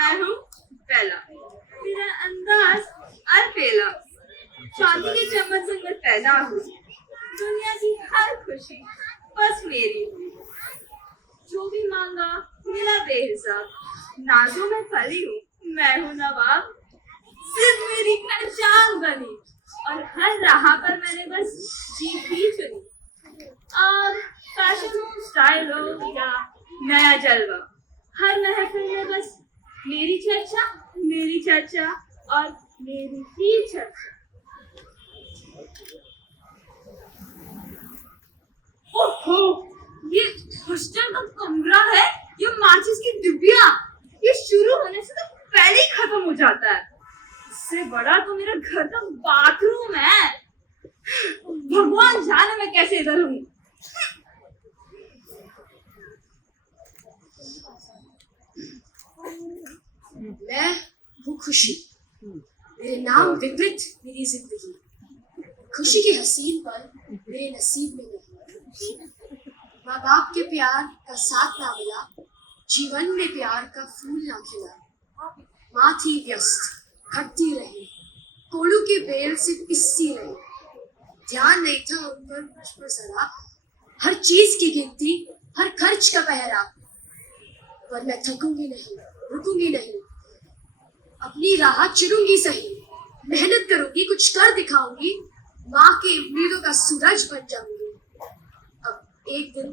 मैं हूँ बेला। मेरा अंदाज अलबेला। चांदी के चम्मच से मैं पैदा हूँ। दुनिया की हर खुशी बस मेरी। जो भी मांगा मिला बेहिसाब। नाजों में पली हूँ, मैं हूँ नवाब। सिर्फ मेरी पहचान बनी और हर राह पर मैंने बस जीत ही चुनी। अब फैशन हो, स्टाइल हो या नया जलवा, हर महफिल में बस मेरी चर्चा और मेरी ही चर्चा। ओहो, ये हॉस्टल का कमरा है, ये माचिस की डिब्बियां, ये शुरू होने से तो पहले ही खत्म हो जाता है। इससे बड़ा तो मेरा घर का बाथरूम है। भगवान जाने मैं कैसे इधर हूँ। मैं वो खुशी, मेरे नाम विपरीत मेरी जिंदगी। खुशी के हसीन पल मेरे नसीब में नहीं। माँ बाप के प्यार का साथ ना मिला, जीवन में प्यार का फूल ना खिला। माँ थी व्यस्त, खटती रही, कोलू के बेल से पिसती रही। ध्यान नहीं था उन पर, मुझ पर जरा। हर चीज की गिनती, हर खर्च का पहरा। पर मैं थकूंगी नहीं, रुकूंगी नहीं, अपनी राह चुनूंगी सही। मेहनत करूंगी, कुछ कर दिखाऊंगी, माँ की उम्मीदों का सूरज बन जाऊंगी। अब एक दिन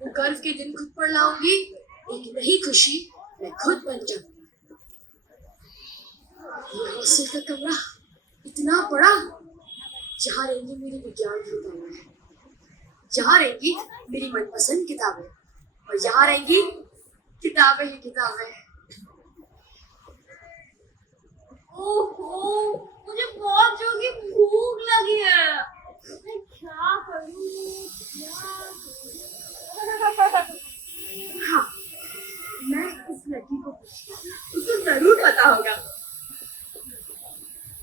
वो गर्व के दिन खुद पर लाऊंगी, एक नई खुशी मैं खुद बन जाऊंगी। ये हॉस्टल का कमरा इतना बड़ा, जहाँ रहेंगी मेरी विज्ञान की किताबें, यहाँ रहेंगी मेरी मनपसंद किताबें, और यहाँ रहेंगी किताबें ही किताबें। ओहो, मुझे बहुत जोर की भूख लगी है। मैं क्या करूं? हाँ, मैं इस लड़की को पूछती, उसको जरूर पता होगा।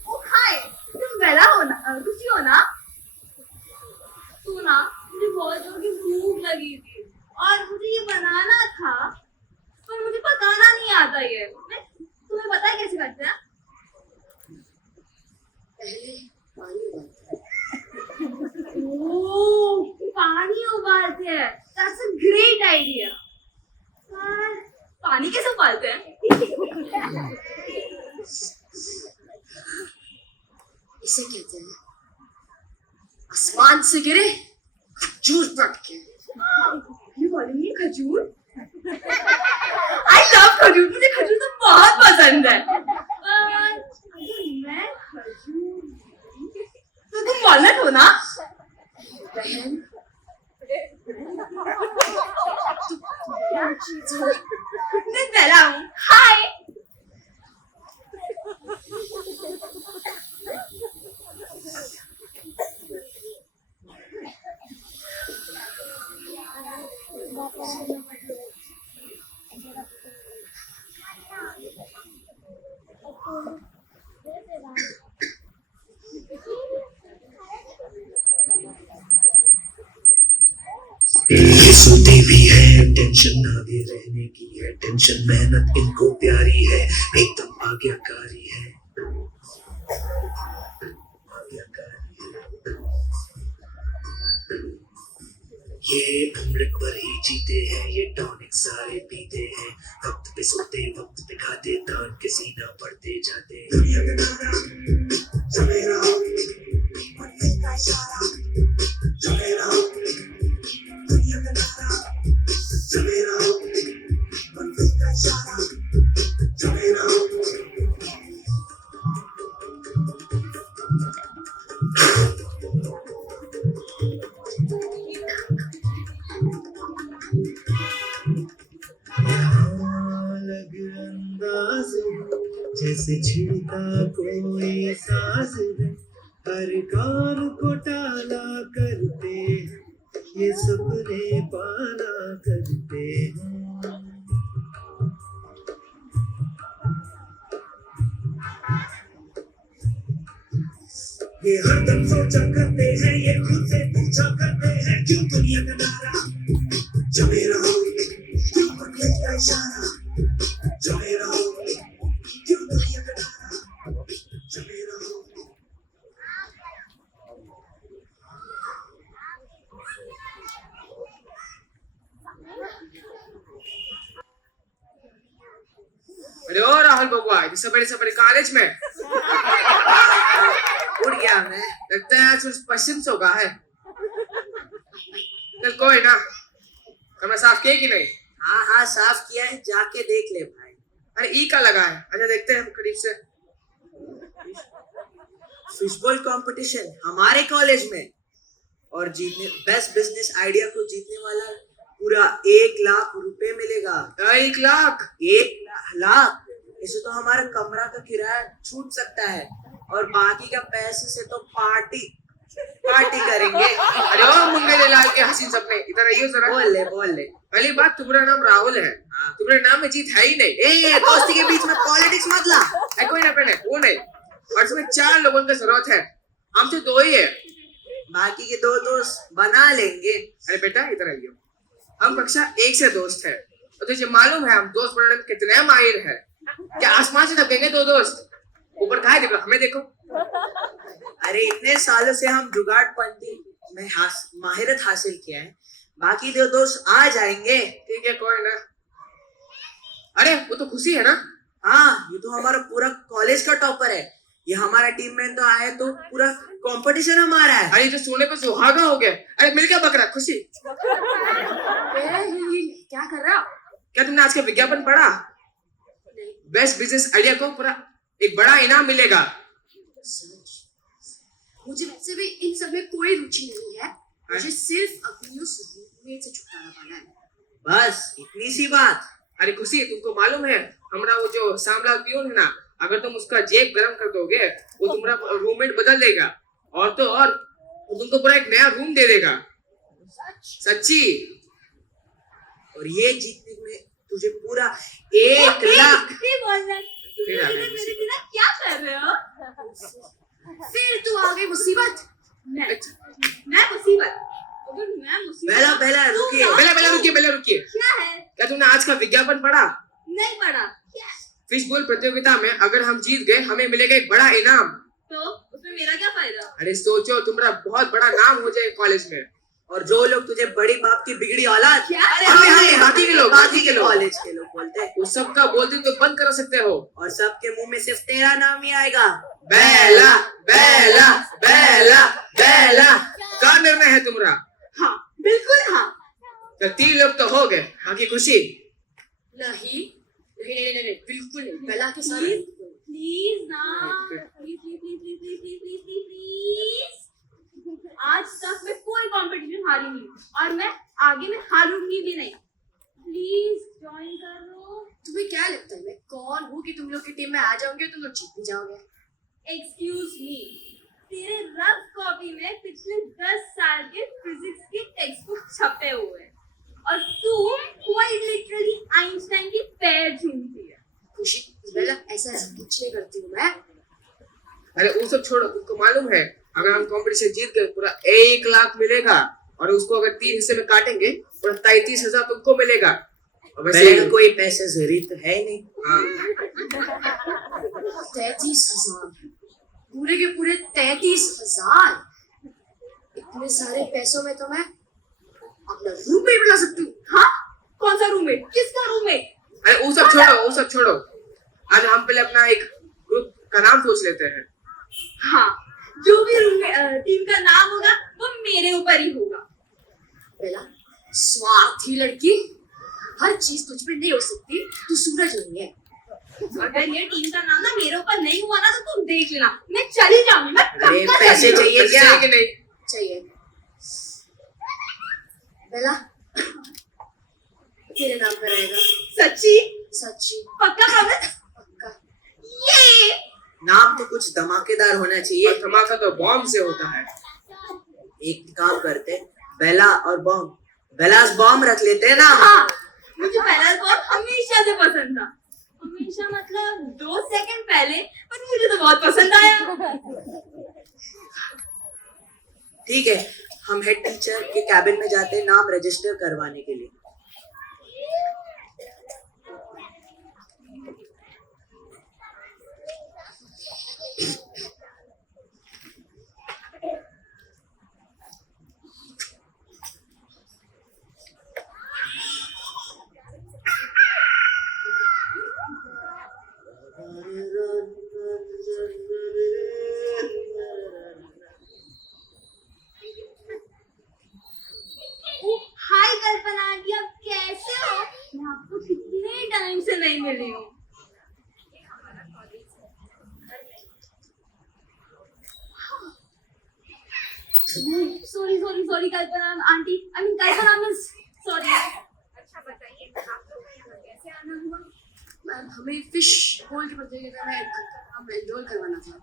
ओ हाय, तुम बेला हो ना? खुशी हो ना? सुना, मुझे बहुत जोर की भूख लगी थी और मुझे ये बनाना था, पर मुझे पकाना नहीं आता ये। मैं तुम्हें पता है कैसे करते हैं? पहले पानी उबालते हैं। ओह, पानी उबालते हैं। That's a great idea. पानी कैसे उबालते हैं? इसे कहते हैं आसमान से गिरे खजूर पट के। ये बोलेंगे खजूर? I love खजूर, मुझे खजूर तो बहुत पसंद है। मैं खजूर तो तुम वॉलनट हो ना? बहन, मैं बेला हूँ। हाय। ये सोती भी है, टेंशन आगे रहने की है, टेंशन मेहनत इनको प्यारी है, एकदम आज्ञाकारी है, आज्ञाकारी है। ये अमृत पर ही जीते हैं, ये टॉनिक सारे पीते हैं, वक्त पे सोते वक्त पे खाते, तान के सीना पड़ते जाते। दुनिया का नारा चले रहो, मंजिल का इशारा चले रहो, दुनिया का नारा चले रहो, मंजिल का इशारा चले रहो। अलग अंदाज जैसे छिड़का कोई साज है, हर काम को टाला करते हैं, ये सपने पाला करते हैं। ये हरदम सोचा करते हैं, ये खुद से पूछा करते हैं, क्यों दुनिया का नारा चले रहो, क्यों मंजिल का इशारा चले रहो। अरे ओ राहुल बबुआ, इतने सबरे कॉलेज में उड़ गया मैं। लगता है आज पश्चिम से होगा है। चल कोई ना, कमरा साफ किया कि नहीं? हाँ हाँ साफ किया है, जाके देख ले भाई। अरे ई का लगा है, अच्छा देखते हैं हम करीब से। फिशबॉल कंपटीशन हमारे कॉलेज में, और जीतने बेस्ट बिजनेस आइडिया को जीतने वाला पूरा 1,00,000 रुपए मिलेगा। 1,00,000? 1,00,000? इससे तो हमारा कमरा का किराया छूट सकता है, और बाकी का पैसे से तो पार्टी करेंगे। अरे ओ मुंगेरे लाल के हसीन सपने, इधर आइयो जरा। बोल ले। पहली बात, तुम्हारा नाम राहुल है, तुम्हारे नाम में जीत है ही नहीं। ए दोस्ती के बीच में पॉलिटिक्स मत ला। है कोई ना, पहले वो नहीं, और इसमें 4 लोगों की जरूरत है, हम तो 2 ही है। बाकी के 2 दोस्त बना लेंगे। अरे बेटा इधर आइयो, हम कक्षा 1 से दोस्त है, और तुझे मालूम है हम दोस्त बनाने में कितने माहिर है। क्या आसमान से धकेंगे 2 दोस्त? ऊपर कहा है, हमें देखो। अरे इतने सालों से हम जुगाड़पंती में माहिरत हासिल किया है, बाकी 2 दोस्त आ जाएंगे। ठीक है कोई ना। अरे वो तो खुशी है ना? हाँ, ये तो हमारा पूरा कॉलेज का टॉपर है। ये हमारा टीम में तो आया तो पूरा कंपटीशन हमारा है। अरे जो सोने पे सुहागा हो गया। अरे मिल गया बकरा, खुशी। क्या कर रहा? क्या तुमने आज का विज्ञापन पढ़ा? बेस्ट बिजनेस आइडिया को पूरा एक बड़ा इनाम मिलेगा। मुझे वैसे भी इन सब में कोई रुचि नहीं है, मुझे सिर्फ अपनी उस रूममेट से छुटकारा पाना है। बस इतनी सी बात। अरे खुशी, तुमको मालूम है हमारा वो जो सामलाल पियून है ना, अगर तुम उसका जेब गर्म कर दोगे वो तुम्हारा रूममेट बदल देगा, और तो और वो तुमको पूरा एक नया रूम दे देगा। सच्ची। और ये जीतने में तुझे पूरा 1,00,000। फिर आ गई मेरे मुसीबत। बिना क्या कर रहे हो? फिर तू आ गई मुसीबत। मैं मुसीबत? अगर मैं मुसीबत पहला रुकिए। पहले रुकिए। क्या है? क्या तुमने आज का विज्ञापन पढ़ा? नहीं पढ़ा। क्या? फिशबॉल प्रतियोगिता में अगर हम जीत गए हमें मिलेगा एक बड़ा इनाम। तो उसमें मेरा क्या फायदा? अरे सोचो, तुम्हारा बहुत बड़ा नाम हो जाए कॉलेज में। और जो लोग तुझे बड़ी बाप की बिगड़ी औलाद, क्या? अरे बाकी के लोग कॉलेज के लोग बोलते हैं, उस सब का बोलते तो बंद कर सकते हो। और सबके मुंह में सिर्फ तेरा नाम ही आएगा। बेला बेला बेला बेला। क्या निर्णय है तुम्हारा? हाँ, बिल्कुल हाँ। तो 3 लोग तो हो गए, हाँ की खुशी? नहीं, बिल्कुल नहीं। बेला के साथ प्लीज ना, प्लीज। आज तक मैं कोई कंपटीशन हारी नहीं, और मैं आगे में हारूंगी भी नहीं। प्लीज ज्वाइन करो। तुम्हें क्या लगता है मैं कौन हूँ कि तुम लोग की टीम में आ जाओगे, तुम लोग जीत भी जाओगे? एक्सक्यूज मी, तेरे रफ कॉपी में पिछले 10 साल के फिजिक्स के टेक्स्ट बुक छपे हुए हैं, और तू क्वाइट लिटरली आइंस्टाइन की पैर झूमती है। खुशी, बेला ऐसा कुछ नहीं करती हूँ मैं। अरे वो सब छोड़ो, तुमको मालूम है अगर हम कंपटीशन जीत गए पूरा 1,00,000 मिलेगा, और उसको अगर 3 हिस्से में काटेंगे पूरा 33,000 तुमको मिलेगा। और वैसे कोई पैसे जरूरी तो है नहीं। हाँ। 33,000, पूरे के पूरे 33,000। इतने सारे पैसों में तो मैं अपना रूममेट बुला सकती हूँ। हाँ? कौन सा रूममेट? किसका रूममेट? अरे वो सब छोड़ो। आज हम पहले अपना एक ग्रुप का नाम सोच लेते हैं। हाँ, जो भी टीम का नाम होगा वो मेरे ऊपर ही होगा। बेला, स्वार्थी लड़की, हर चीज तुझ पे नहीं हो सकती, तू सूरज नहीं है। अगर ये टीम का नाम ना मेरे ऊपर नहीं हुआ ना तो तुम देख लेना, मैं चली जाऊंगी। मैं अरे कब का पैसे चली चाहिए क्या? चाहिए कि नहीं? चाहिए। बेला, तेरे नाम पर रहेगा। सच्ची? सच्ची? पक्का प्रॉमिस? पक्का। ये नाम तो कुछ धमाकेदार होना और चाहिए। धमाका तो बॉम्ब से होता है। एक काम करते, बेला और बॉम्ब, बेलास बॉम्ब रख लेते हैं ना। हाँ, मुझे पहला कॉल हमेशा से पसंद था। हमेशा मतलब 2 सेकंड पहले, पर मुझे तो बहुत पसंद आया। ठीक है, हम हेड टीचर के कैबिन में जाते हैं नाम रजिस्टर करवाने के लिए। कितने टाइम से नहीं मिली हूँ। Sorry sorry sorry Kalpana aunty, I mean Kalpana miss, sorry. अच्छा बताइए, आप लोग को यहाँ कैसे आना हुआ? मैम, हमें फिश बोल की प्रतियोगिता में हम एनरोल करवाना था।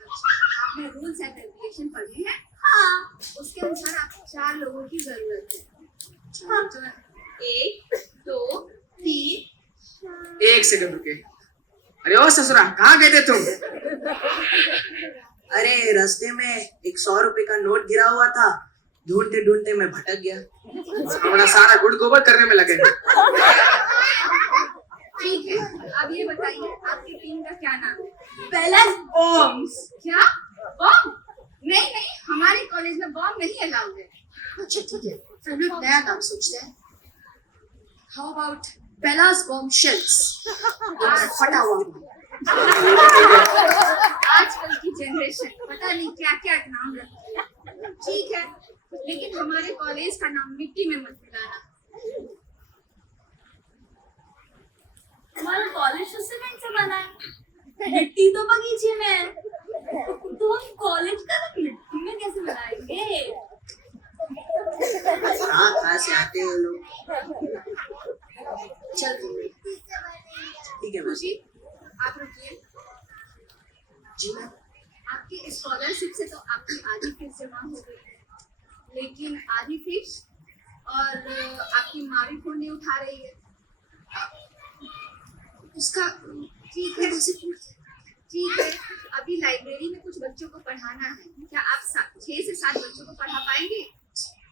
अच्छा, आपने रूल्स एंड रेगुलेशन पढ़े हैं? हाँ उसके अनुसार आप 4 लोगों की जरूरत है। हाँ। तो 1 2 3 एक सेकंड रुके। अरे ओ ससुरा, कहाँ गए थे तुम? अरे रास्ते में एक 100 रुपए का नोट गिरा हुआ था, ढूंढते ढूंढते मैं भटक गया। हमारा सारा गुड़ गोबर करने में लगे हैं। ठीक है, अब ये बताइए आपकी टीम का क्या नाम है? बेलास बॉम्ब्स। क्या? बॉम्ब? नहीं नहीं, हमारे कॉलेज में बॉम्ब नहीं अलाउड है। अच्छा ठीक है, फिर हम लोग नया नाम सोचते हैं। How about Bella's bomb shells? फटा हुआ बॉम्ब। आजकल की जनरेशन पता नहीं क्या क्या नाम रखती है। ठीक है, लेकिन हमारे कॉलेज का नाम मिट्टी में मत मिलाना। हमारा कॉलेज तो सीमेंट से बना है, मिट्टी तो बगीचे में है, तो हम कॉलेज का नाम मिट्टी में कैसे बनाएंगे? कहाँ से आते हैं लोग? चल ठीक है मैम। खुशी, आप रुकिए। जी मैम। आपकी स्कॉलरशिप से तो आपकी आधी फीस जमा हो गई है, लेकिन आधी फीस और आपकी माँ भी फोन नहीं उठा रही है। उसका ठीक है, ठीक है। अभी लाइब्रेरी में कुछ बच्चों को पढ़ाना है, क्या आप 6 से 7 बच्चों को पढ़ा पाएंगे?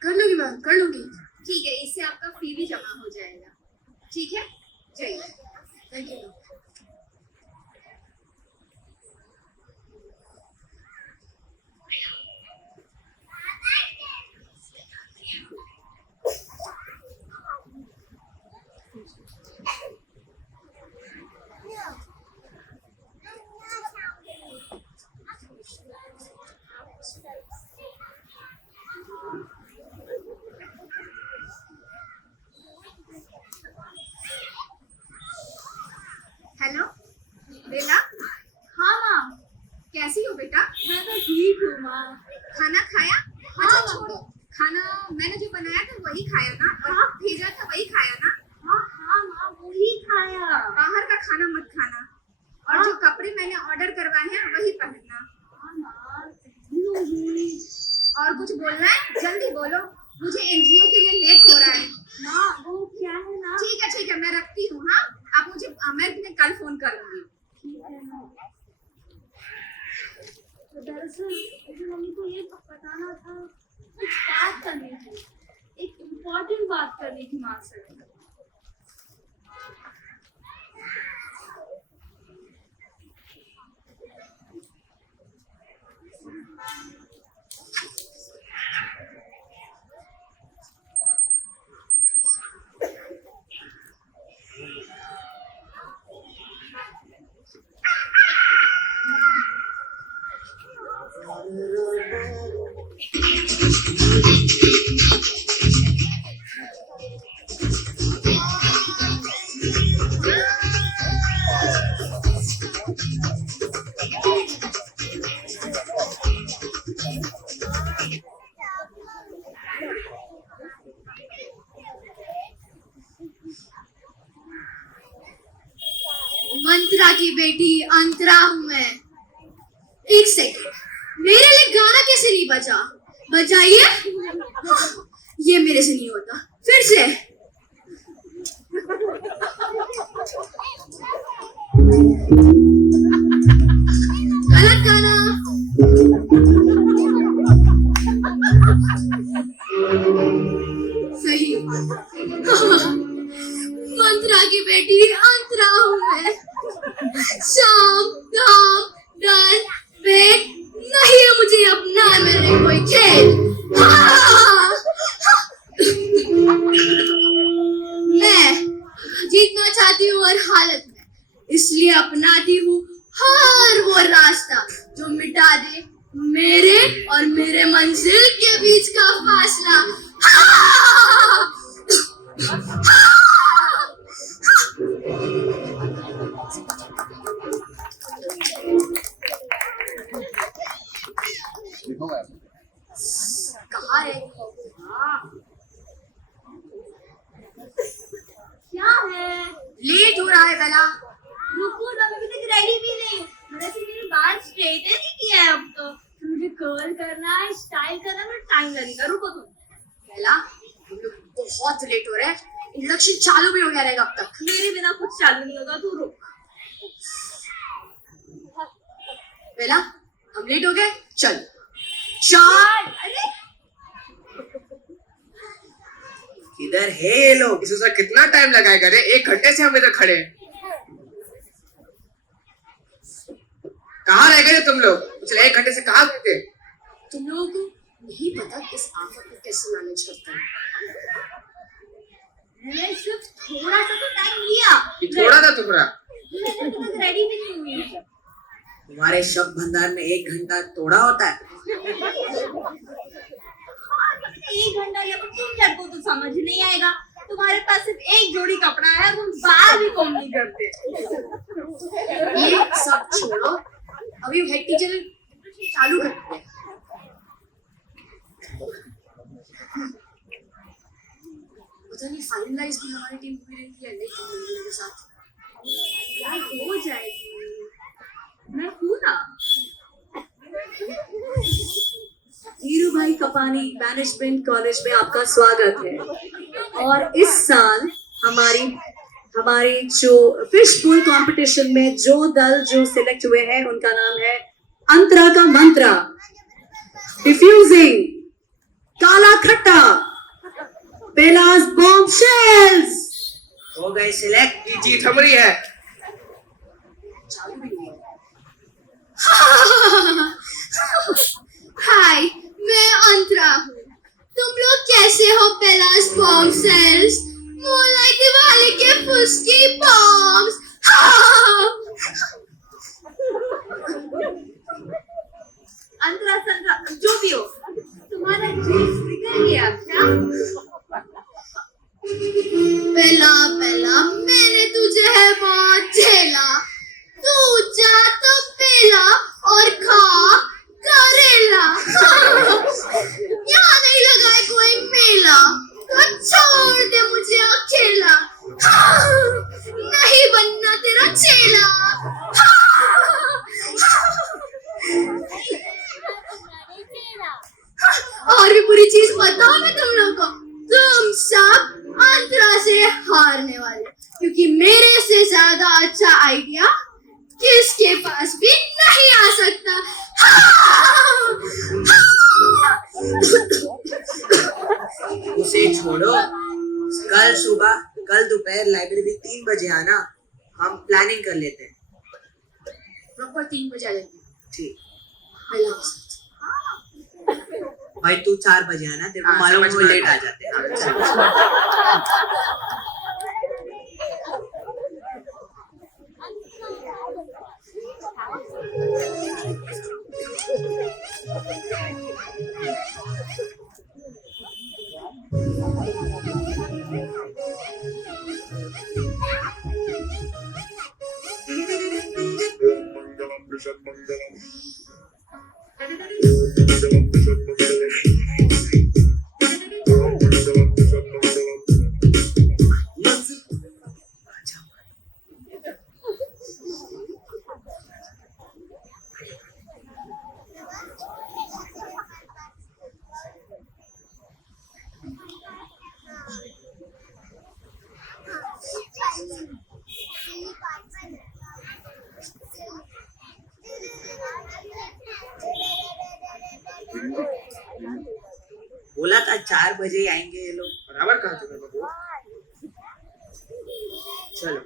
कर लूंगी मैम, कर लूंगी। ठीक है, इससे आपका फी भी जमा हो जाएगा। ठीक है, जाइए। Thank you. हेलो बेला, हाँ माँ, कैसी हो बेटा? मैं तो ठीक हूँ माँ। खाना खाया? हाँ, अच्छा छोड़ो, खाना मैंने जो बनाया था वही खाया ना, और भेजा था वही खाया ना? हाँ हाँ माँ, वही खाया। बाहर का खाना मत खाना, और जो कपड़े मैंने ऑर्डर करवाए हैं वही पहनना। हाँ माँ, लूंगी। और कुछ बोलना है? जल्दी बोलो, मुझे एनजीओ के लिए लेट हो रहा है। माँ वो क्या है ना? ठीक है, मैं रखती हूँ। हाँ, आप मुझे मैं तुम्हें कल फोन करूंगी। ठीक है माँ। तो दरअसल मुझे मम्मी को ये बताना था, कुछ बात करनी थी, एक इम्पोर्टेंट बात करनी थी माँ से। मंत्रा की बेटी अंतरा हूँ मैं। एक सेकंड, मेरे लिए गाना कैसे नहीं बजा? बजाइए। ये मेरे से नहीं होता, फिर से। गलत गाना। सही। मंत्रा की बेटी अंतरा हूँ मैं। शाम दाम डर पेट नहीं है मुझे अपना मेरे कोई खेल। मैं जीतना चाहती हूँ हर हालत में, इसलिए अपनाती हूँ हर वो रास्ता जो मिटा दे मेरे और मेरे मंजिल के बीच का फासला। कहाँ है? क्या है? लेट हो रहा है बेला। रुको ना, मैं अभी तक रेडी भी नहीं हूँ। वैसे मेरे बाल स्ट्रेट ही नहीं किया है अब तो। मुझे कर्ल करना है, स्टाइल करना है, टाइम लगेगा। रुको तुम। बेला, हम लोग बहुत लेट हो रहे हैं। इंडक्शन चालू भी हो गया रहेगा अब तक। मेरे बिना कुछ चालू नहीं होगा, तू रुक। बेला, हम लेट हो गए, चल चल। अरे इधर है ये लोग। इससे कितना टाइम लगाएगा रे? 1 घंटे से हम इधर खड़े हैं। कहाँ रह गए तुम लोग? पिछले 1 घंटे से कहाँ गए थे? तुम लोगों को नहीं पता इस आफत को कैसे मैनेज करते हैं। मैंने सिर्फ थोड़ा सा तो टाइम लिया। ये थोड़ा था तुम्हारा। मैं अभी तक रेडी भी नहीं हुई हूँ। तुम्हारे शब्द भंडार में 1 घंटा थोड़ा होता है। हाँ, तो मैंने 1 घंटा लिया, पर तुम लड़कों को तो समझ नहीं आएगा। तुम्हारे पास सिर्फ एक जोड़ी कपड़ा है, तुम बाल भी कौन नहीं करते। ये सब छोड़ो, अभी हेड टीचर चालू करते हैं। पता नहीं फाइनलाइज भी हमारी टीम हुई रहती है नहीं तुम लोगों के साथ। यार हो जाएगी, मैं हूँ ना। धीरू भाई कपानी मैनेजमेंट कॉलेज में आपका स्वागत है। और इस साल हमारी जो फिश पूल कंपटीशन में जो सिलेक्ट हुए हैं उनका नाम है अंतरा का मंत्रा, डिफ्यूजिंग, काला खट्टा, बेलास बॉम्बशेल्स। हो गए सिलेक्ट। ये जीत हमारी है। चालू भी नहीं हाय, मैं अंतरा हूँ। तुम लोग कैसे हो? पेलास bomb shells, more like Diwali के फुसकी बॉम्ब्स। अंतरा संतरा जो भी हो, तुम्हारा जीन्स निकल गया क्या? पहला पहला मैंने तुझे है बहुत झेला, तू जा तो पहला और खा करेला। यहाँ नहीं लगा है कोई मेला, तो छोड़ दे मुझे अकेला। नहीं बनना तेरा चेला। और भी बुरी चीज बताओ मैं तुम लोग को, तुम सब अंतरा से हारने वाले, क्योंकि मेरे से ज्यादा अच्छा आइडिया किसके पास भी नहीं आ सकता। उसे छोड़ो। कल दोपहर लाइब्रेरी 3 बजे आना, हम प्लानिंग कर लेते हैं। प्रॉपर 3 बजे आ जाएंगे। ठीक। पहला के साथ। भाई तू 4 बजे आना, तेरे को हाँ, मालूम है समझ वो में लेट आ आ जाते हैं। बोला था 4 बजे ही आएंगे ये लोग। बराबर कहा तुमने बाबू। चलो,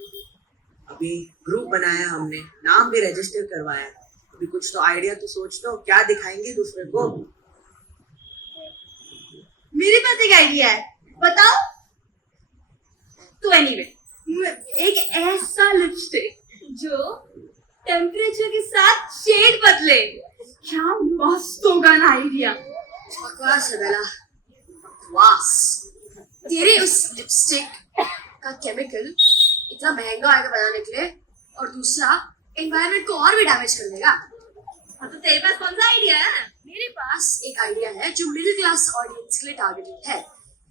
अभी ग्रुप बनाया हमने, नाम भी रजिस्टर करवाया। अभी कुछ तो आइडिया तो सोच लो, क्या दिखाएंगे दूसरे को। मेरे पास एक आइडिया है, बताओ। तो एनीवे, एक ऐसा लिपस्टिक जो टेम्परेचर के साथ शेड बदले। क्या मस्त होगा ना आइडिया। बकवास है बेला, बकवास। तेरे उस लिपस्टिक का केमिकल इतना महंगा आएगा बनाने के लिए, और दूसरा एनवायरनमेंट को और भी डैमेज कर देगा। हाँ तो तेरे पास कौन सा आइडिया है? मेरे पास एक आइडिया है जो मिडिल क्लास ऑडियंस के लिए टारगेटेड है।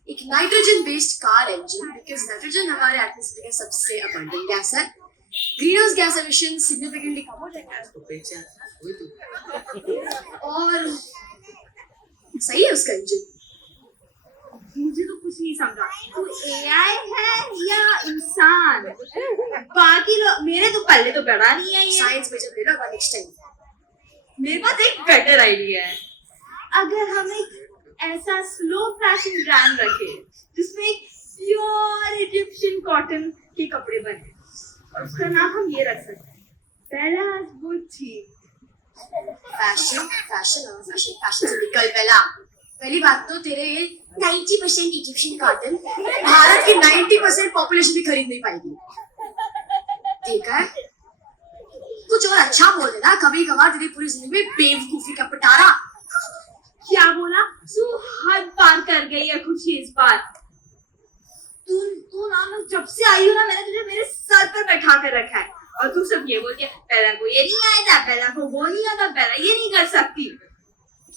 एक nitrogen based car engine, because nitrogen हमारे एटमॉस्फेयर का सबसे अबंडेंट गैस है। Greenhouse gas emission significantly कम हो जाएगा तो पीछे वही तो और सही है उसका इंजन। मुझे तो कुछ नहीं समझा, तू एआई है या इंसान? बाकी लोग मेरे तो पल्ले तो बड़ा नहीं है ये। साइंस में जब ले लो नेक्स्ट टाइम। मेरे पास एक बेटर आइडिया है। अगर हम एक ऐसा स्लो फैशन ब्रांड रखे जिसमें प्योर इजिप्शियन कॉटन के कपड़े बने, और उसका नाम हम ये रख सकते हैं, बेलास बुटीक। फैशन फैशन और फैशन फैशन से निकल पहला। पहली बात तो तेरे 90% इजिप्शियन कॉटन भारत की 90% पॉपुलेशन भी खरीद नहीं पाएगी। ठीक है, कुछ और अच्छा बोल देना। कभी कभार तेरी पूरी जिंदगी में बेवकूफी का पिटारा। क्या बोला? तू हद पार कर गई है खुशी इस बार। तू ना जब से आई हो ना, मैंने तुझे मेरे सर पर बैठा कर रखा है, और तू सब ये बोलती है पहला को ये नहीं आया था, पहला को वो नहीं आता, पहला ये नहीं कर सकती।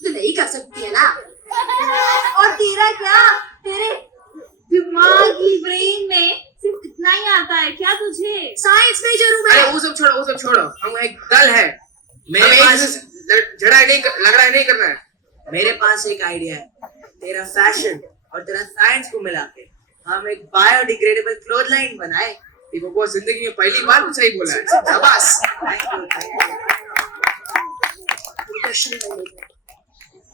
तू नहीं कर सकती है ना। और तेरा क्या, तेरे दिमागी ब्रेन में सिर्फ इतना ही आता है क्या तुझे? साइंस मेजर हूँ अरे मैं। वो सब छोड़ो, हम एक दल है। मेरे हमें पास झगड़ा नहीं लग रहा है, नहीं करना है। मेरे पास एक आइडिया है। तेरा फैशन और तेरा साइंस को मिला के हम एक बायोडिग्रेडेबल क्लोथ लाइन बनाए। देखो वो जिंदगी में पहली बार कुछ सही बोला है। शाबाश। Thank you.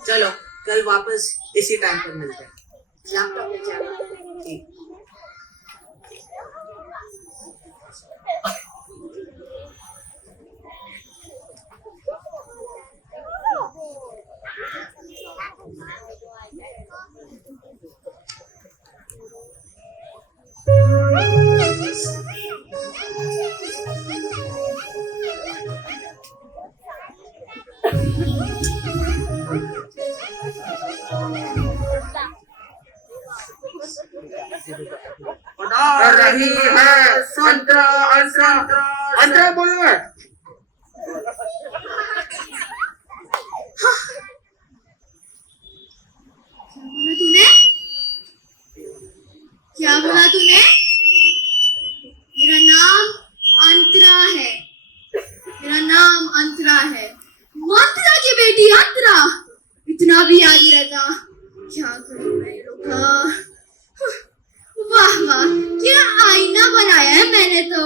चलो कल वापस इसी टाइम पर मिलते हैं। लैपटॉप लेके आना। ठीक। कर रही है संतरा अंतरा बोलो है। तूने क्या बोला तूने? मेरा नाम अंतरा है। मेरा नाम अंतरा है। मंत्रा की बेटी अंतरा। इतना भी याद नहीं रहता। क्या करूं मैं ये लोग का? वाह वाह, क्या आईना बनाया है मैंने तो।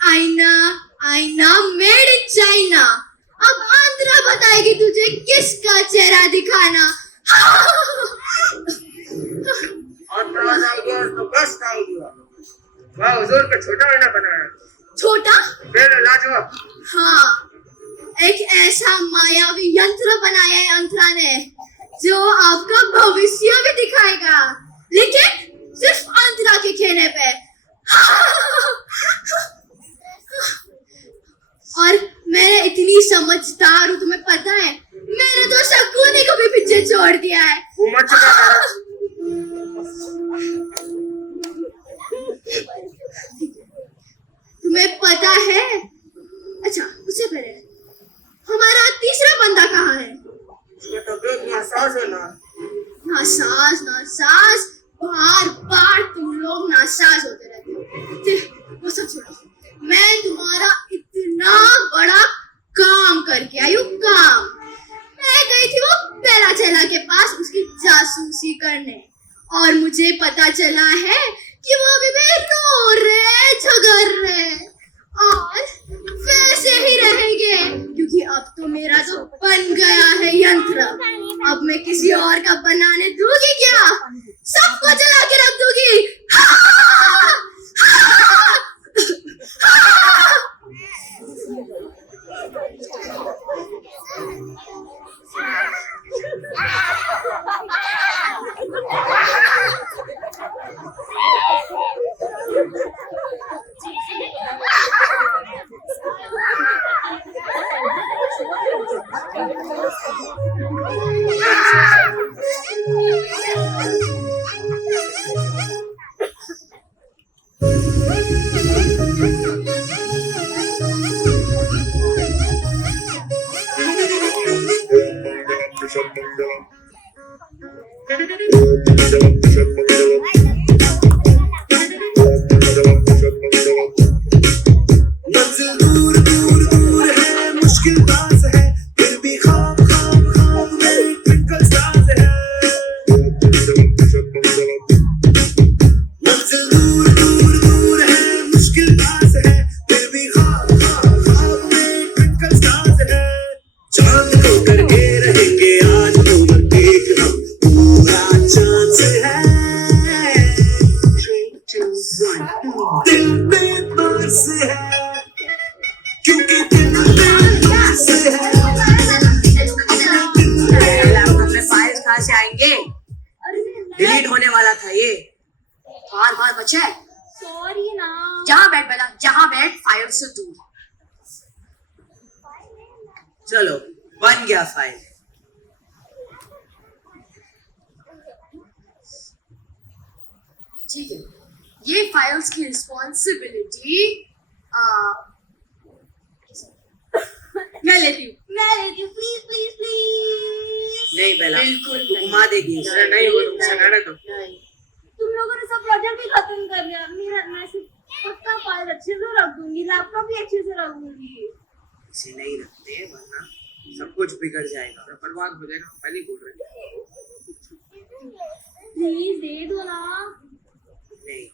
आईना मेड इन चाइना। अब अंतरा बताएगी तुझे किसका चेहरा दिखाना। अंतरा's idea is the best idea. वाह हुजूर का छोटा आईना बनाया। छोटा? फिर लाजवाब। हाँ, एक ऐसा मायावी यंत्र बनाया है अंतरा ने जो आपका भविष्य भी दिखाएगा, लेकिन सिर्फ अंतरा के कहने पे। और मैं इतनी समझदार हूँ, तुम्हें पता है। मैंने तो शकुनी को भी पीछे छोड़ दिया है। वो मत चुका। तुम्हें पता है? अच्छा, उससे पहले हमारा तीसरा बंदा कहाँ है? ये तो देख नासाज है ना। नासाज बार बार तुम लोग नासाज होते रहते हो। वो सब छोड़ो, मैं तुम्हारा इतना बड़ा काम करके आई हूँ। काम मैं गई थी वो बेला चेला के पास उसकी जासूसी करने, और मुझे पता चला है कि वो अभी भी रो रहे झगड़ रहे, और वैसे ही रहेंगे क्योंकि अब तो मेरा तो बन गया है यंत्र। अब मैं किसी और का बनाने दूंगी क्या? सबको जला के रख दूंगी। मंजिल दूर दूर दूर है, मुश्किल पास है, फिर भी ख्वाब ख्वाब ख्वाब में twinkle stars है। मंजिल दूर दूर दूर है, मुश्किल पास है, फिर भी ख्वाब ख्वाब ख्वाब में twinkle stars है। चांद को करके रहेंगे आज ओवरटेक हम, पूरा चांस है। 3, 2, 1 दिल बेतार से है, क्योंकि दिल बेतार से है। लैपटॉप में फाइल्स कहाँ से आएंगे? डिलीट होने वाला था ये। बार बार बच्चे सॉरी ना। जहाँ बैठ बेटा, जहाँ बैठ, फाइल से दूर। चलो बन गया फाइल। ठीक है, ये फाइल्स की रिस्पॉन्सिबिलिटी मैं लेती हूँ प्लीज प्लीज प्लीज। नहीं बेला, बिल्कुल तू घुमा देगी। अरे नहीं वो तुमसे रहने दो। नहीं। तुम लोगों ने सब प्रोजेक्ट भी खत्म कर लिया। मेरा मैं सिर्फ पक्का फाइल अच्छे से रख दूंगी, लैपटॉप भी अच्छे से रख दूंगी। इसे नहीं रखते वरना सब कुछ बिगड़ जाएगा। बर्बाद हो जाएगा, हम पहले ही बोल रहे हैं। प्लीज दे दो ना। नहीं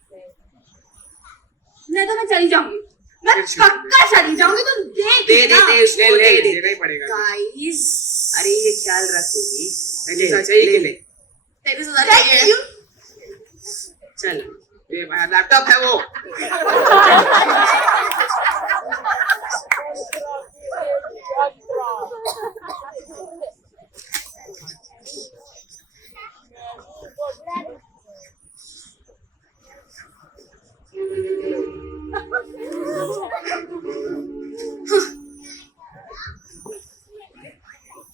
नहीं तो मैं चली जाऊंगी, मैं पक्का चली जाऊंगी। तुम दे दे दे उसको, ले ले दे दे। देना ही पड़ेगा। गाइस, अरे ये ख्याल रखेगी। ले चाहिए कि ले। 23,000 चाहिए। चल ये मेरा लैपटॉप है वो।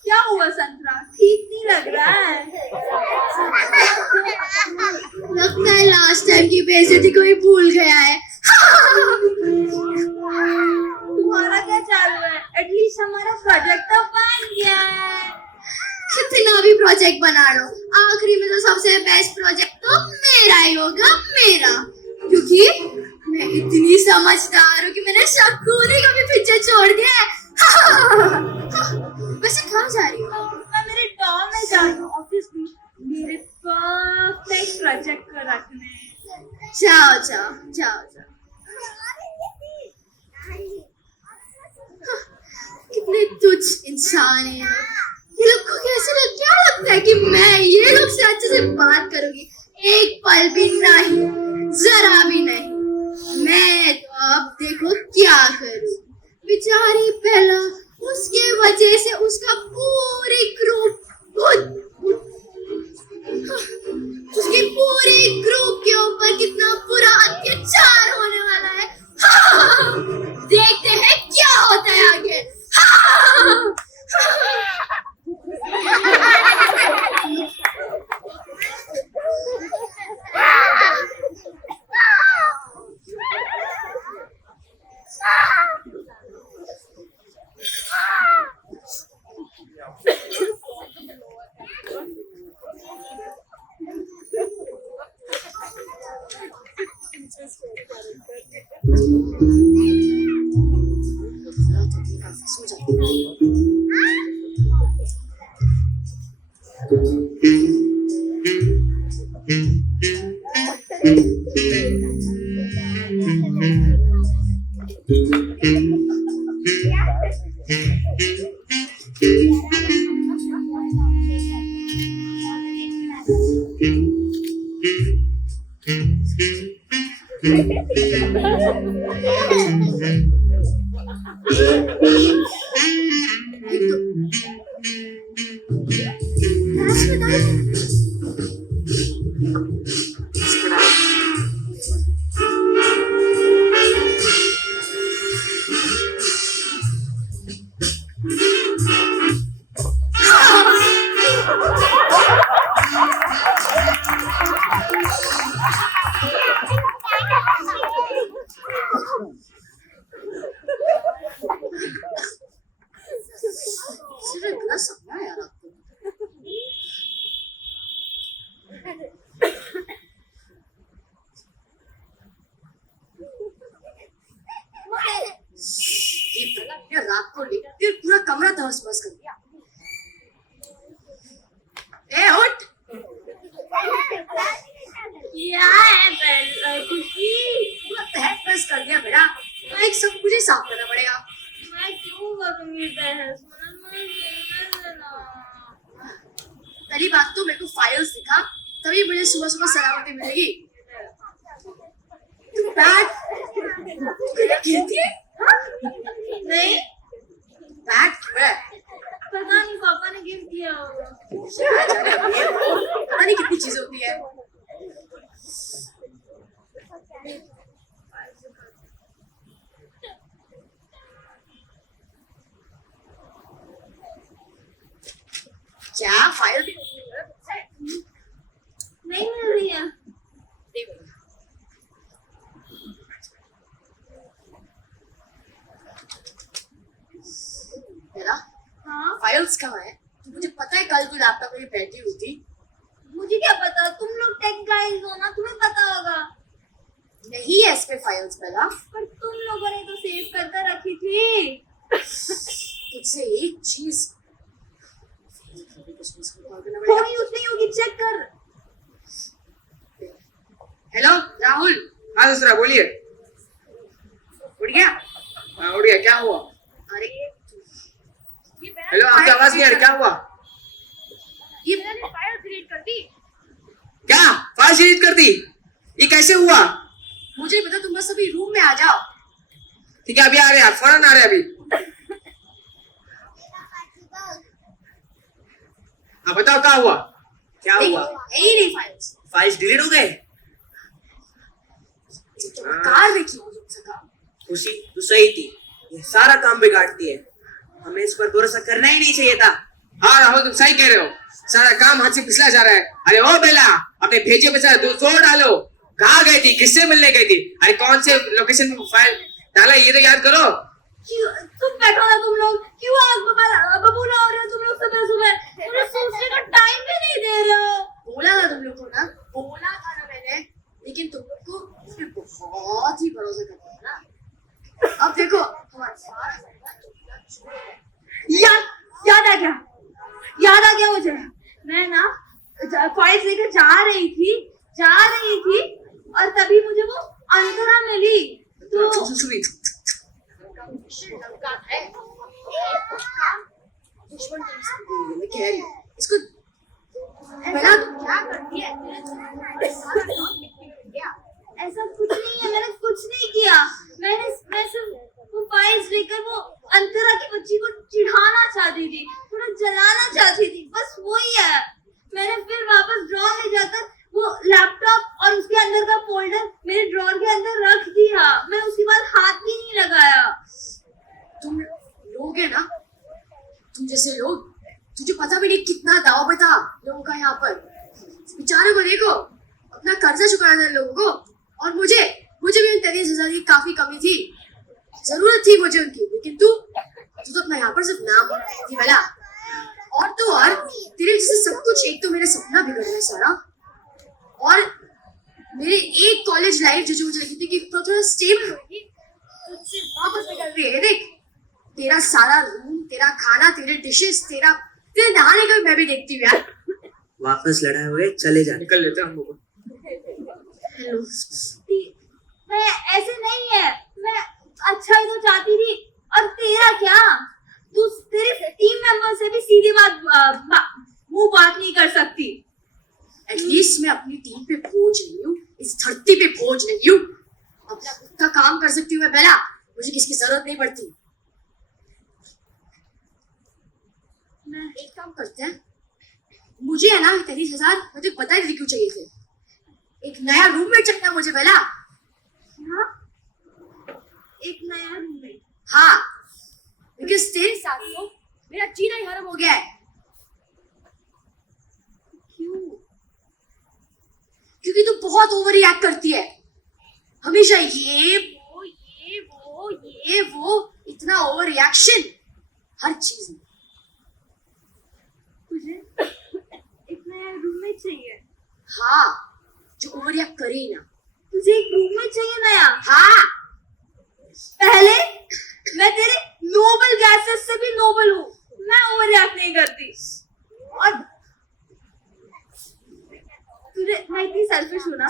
क्या हुआ संतरा, ठीक नहीं लग रहा है? लगता है लास्ट टाइम की बेइज्जती कोई भूल गया है। तुम्हारा क्या चालू है? एटलीस्ट हमारा प्रोजेक्ट तो बन गया है। कितना भी प्रोजेक्ट बना लो, आखिरी में तो सबसे बेस्ट प्रोजेक्ट तो मेरा ही होगा, मेरा। क्योंकि मैं इतनी समझदार हूँ कि मैंने शकुनी को भी पीछे छोड़ दिया है। वैसे कहाँ जा रही हो? मैं मेरे डॉम में जा रही हूँ, ऑब्वियसली मेरे परफेक्ट प्रोजेक्ट को रखने। जाओ जाओ जाओ जाओ। कितने तुच्छ इंसान है ये लोग को। क्या लगता है कि मैं ये लोग से अच्छे से बात करूंगी? एक पल भी नहीं, जरा भी नहीं। मैं तो अब देखो क्या करूं। बेचारी पहला, उसके वजह से उसका पूरी ग्रुप, उसके पूरे ग्रुप के ऊपर कितना बुरा अत्याचार होने वाला है। देखते हैं क्या होता है आगे। या रात को लेकर फिर पूरा कमरा तहस बस कर दिया। ए उठ, क्या है खुशी? पूरा तहस बस कर दिया बेटा। एक सब मुझे साफ करना पड़ेगा। मैं क्यों करूंगी बहस? मुझे खेलने देना। पहली बात तो मेरे को फाइल्स दिखा, तभी मुझे सुबह सुबह सलामती मिलेगी। तू बैट खेलती है? नहीं, बैट क्यों है? पता नहीं, पापा ने गिफ्ट किया होगा। पता नहीं कितनी चीजें होती है। क्या फाइल नहीं मिल रही है। मेरा हाँ, फाइल्स कहाँ है? तो मुझे पता है कल तू लैपटॉप में बैठी हुई थी। मुझे क्या पता, तुम लोग टेक गाइज हो ना, तुम्हें पता होगा। नहीं है इसमें फाइल्स बेला। पर तुम लोगों ने तो सेव करके रखी थी। तुझसे एक चीज होगी उतनी होगी, चेक कर। हेलो राहुल, हाँ दूसरा बोलिए। उठ गया? हाँ उठ गया, क्या हुआ? अरे हेलो आपकी आवाज नहीं आ रही, क्या हुआ? ये मैंने फाइल डिलीट कर दी। क्या फाइल डिलीट कर दी? ये कैसे हुआ? मुझे पता, तुम बस अभी रूम में आ जाओ। ठीक है अभी आ रहे हैं, फौरन आ रहे हैं अभी। हाँ बताओ क्या हुआ? क्या हुआ? यही नहीं फाइल्स। फाइल्स डिलीट हो गए? कार देखी मुझे सका। खुशी तू सही थी, ये सारा काम बिगाड़ती है। हमें इस पर भरोसा करना ही नहीं चाहिए था। हाँ राहुल तुम सही कह रहे हो, सारा काम हाथ से फिसला जा रहा है। अरे ओ बेला, अपने भेजे पे सारा जोर डालो। कहाँ गई थी, किससे मिलने गई थी? अरे कौन से लोकेशन में फाइल डाला ये तो याद करो। तुम बैठो ना, तुम लोग क्यों आग बबूला हो रहे हो तुम लोग सुबह सुबह? मुझे सोचने का टाइम भी नहीं दे रहे हो। बोला था तुम लोग को ना, बोला था ना मैंने, लेकिन तुम लोग को इस पे बहुत ही भरोसा करना है ना। अब देखो हमारे साथ याद आ गया, याद आ गया मुझे। मैं ना फाइल्स लेकर जा रही थी और तभी मुझे वो अंतरा मिली। तो लड़का है, दुश्मन टीम से मैं कह रही हूँ इसको। बेला तुम क्या करती है? ऐसा कुछ नहीं है, मैंने कुछ नहीं किया। मैं सिर्फ वो फाइल्स लेकर वो अंतरा की बच्ची को चिढ़ाना चाहती थी, थोड़ा जलाना चाहती थी, बस वही है। मैंने फिर वापस ड्रॉर ले जाकर वो लैपटॉप और उसके अंदर का फोल्डर मेरे ड्रॉर के अंदर रख दिया। मैं उसके बाद हाथ भी नहीं लगाया। तुम लोग है ना, तुम जैसे लोग, तुझे पता भी नहीं कितना दाव बता लोगों का यहाँ पर। बेचारे को देखो, अपना कर्जा चुकाना था लोगों को, और मुझे भी उन 23,000 की काफी कमी थी, जरूरत थी मुझे उनकी। लेकिन तू तो अपना यहाँ पर सिर्फ नाम थी भला। और तो और तेरे जैसे सब कुछ, एक तो मेरा सपना बिगड़ गया सारा, और मेरी एक कॉलेज लाइफ जो मुझे लगी थी कि थोड़ा स्टेबल होगी, तुझसे वापस निकल रही है। देख तेरा सारा रूम, तेरा खाना, तेरे डिशेस, तेरे नहाने का मैं भी देखती हूँ यार। वापस लड़ाई हो गए, चले जाने। निकल लेते हैं हम लोग। हेलो, मैं ऐसे नहीं है, मैं अच्छा ही तो चाहती थी। और तेरा क्या, तू तेरे टीम मेंबर से भी सीधी मुंह बात नहीं कर सकती। एटलीस्ट मैं अपनी टीम पे बोझ नहीं हूँ, इस धरती पे बोझ नहीं हूँ। अपना खुद का काम कर सकती हूँ मैं बेला, मुझे किसकी जरूरत नहीं पड़ती। मैं एक काम करते हैं, मुझे है ना 23,000 मुझे पता ही नहीं क्यों चाहिए थे। एक नया रूममेट चाहिए मुझे बेला। हाँ, एक नया रूममेट। हाँ, बिकॉज तेरे साथ तो मेरा जीना ही हराम हो गया है। क्यों? क्योंकि तू बहुत ओवर रिएक्ट करती है, हमेशा ये वो इतना ओवर रिएक्शन हर चीज में। मुझे एक नया रूममेट चाहिए। हाँ, जो ओवर रिएक्ट करे ना। तुझे एक रूममेट चाहिए नया? हाँ, पहले मैं तेरे नोबल नहीं करती। और तुझे मैं इतनी सेल्फिश हूँ ना,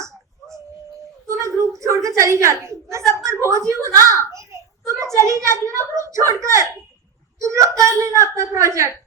तो मैं ग्रुप छोड़कर चली जाती हूँ। मैं सब पर बोझ हूँ ना, तो मैं चली जाती हूँ ना ग्रुप छोड़कर। तुम लोग कर लेना अपना प्रोजेक्ट।